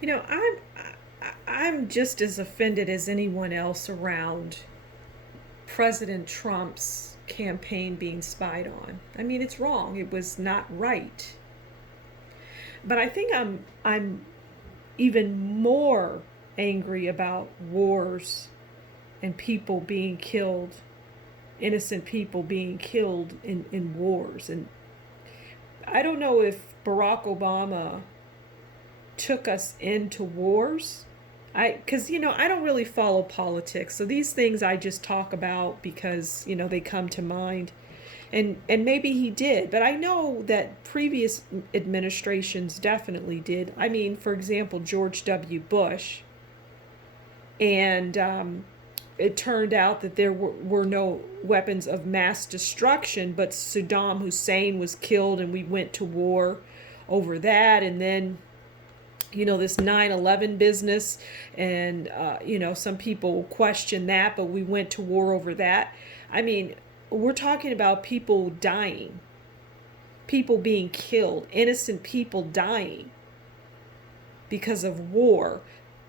You know, I'm just as offended as anyone else around President Trump's campaign being spied on. I mean, it's wrong. It was not right. But I think I'm even more angry about wars and people being killed, innocent people being killed in wars. And I don't know if Barack Obama took us into wars. Because I don't really follow politics, so these things I just talk about because they come to mind, and maybe he did, but I know that previous administrations definitely did. I mean, for example, George W. Bush, and it turned out that there were no weapons of mass destruction, but Saddam Hussein was killed, and we went to war over that, and then this 9/11 business, and some people question that, but we went to war over that. I mean, we're talking about people dying, people being killed, innocent people dying because of war,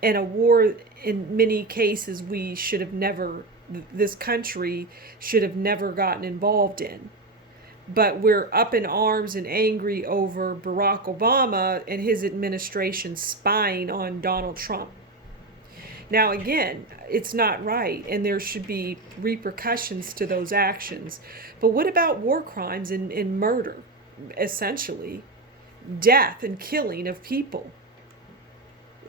and a war in many cases we should have never, this country should have never gotten involved in. But we're up in arms and angry over Barack Obama and his administration spying on Donald Trump. Now, again, it's not right, and there should be repercussions to those actions. But what about war crimes and murder, essentially? Death and killing of people.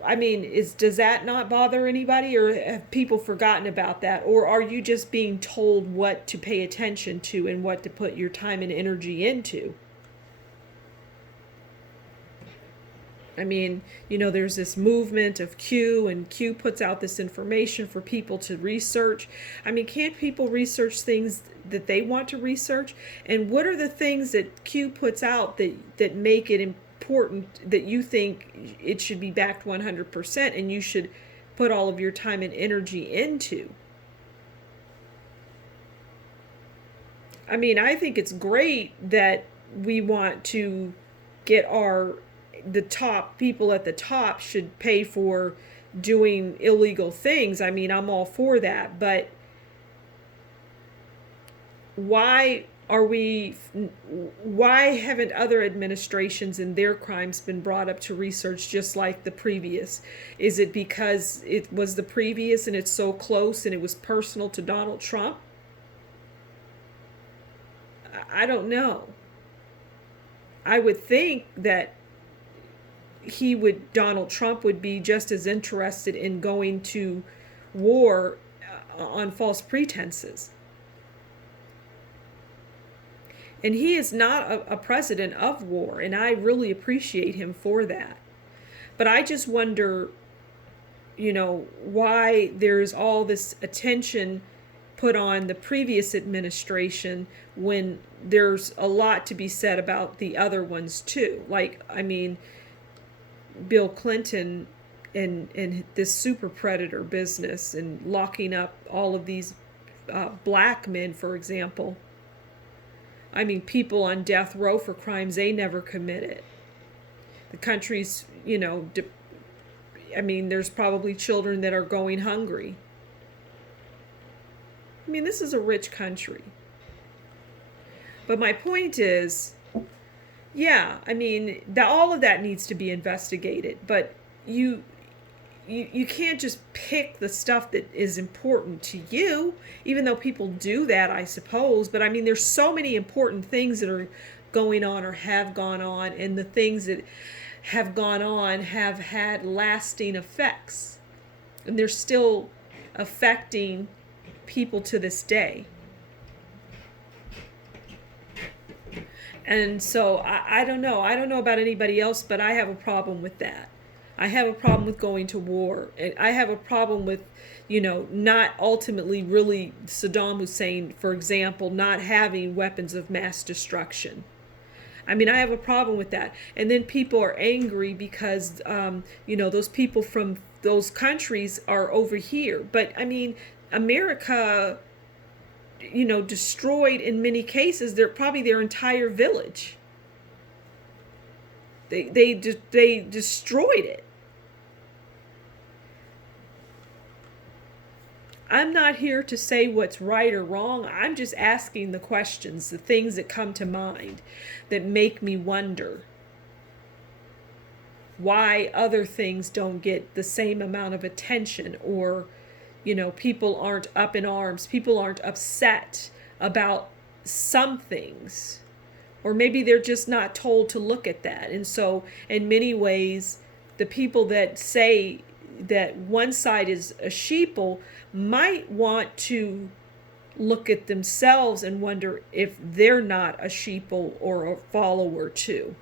I mean, does that not bother anybody, or have people forgotten about that? Or are you just being told what to pay attention to and what to put your time and energy into? I mean, there's this movement of Q, and Q puts out this information for people to research. I mean, can't people research things that they want to research? And what are the things that Q puts out that make it important, that you think it should be backed 100% and you should put all of your time and energy into? I mean, I think it's great that we want to get the top people at the top should pay for doing illegal things. I mean, I'm all for that, but why why haven't other administrations and their crimes been brought up to research just like the previous? Is it because it was the previous and it's so close and it was personal to Donald Trump? I don't know. I would think that Donald Trump would be just as interested in going to war on false pretenses. And he is not a president of war, and I really appreciate him for that. But I just wonder, why there's all this attention put on the previous administration when there's a lot to be said about the other ones too. Like, I mean, Bill Clinton and this super predator business and locking up all of these black men, for example. I mean, people on death row for crimes they never committed. The country's, I mean, there's probably children that are going hungry. I mean, this is a rich country. But my point is, yeah, I mean, all of that needs to be investigated, but you can't just pick the stuff that is important to you, even though people do that, I suppose. But I mean, there's so many important things that are going on or have gone on, and the things that have gone on have had lasting effects, and they're still affecting people to this day. And so I don't know. I don't know about anybody else, but I have a problem with that. I have a problem with going to war. And I have a problem with, not ultimately really Saddam Hussein, for example, not having weapons of mass destruction. I mean, I have a problem with that. And then people are angry because, those people from those countries are over here. But I mean, America, destroyed in many cases, they're probably their entire village. They destroyed it. I'm not here to say what's right or wrong. I'm just asking the questions, the things that come to mind that make me wonder why other things don't get the same amount of attention, or people aren't up in arms, people aren't upset about some things, or maybe they're just not told to look at that. And so in many ways, the people that say that one side is a sheeple might want to look at themselves and wonder if they're not a sheeple or a follower too.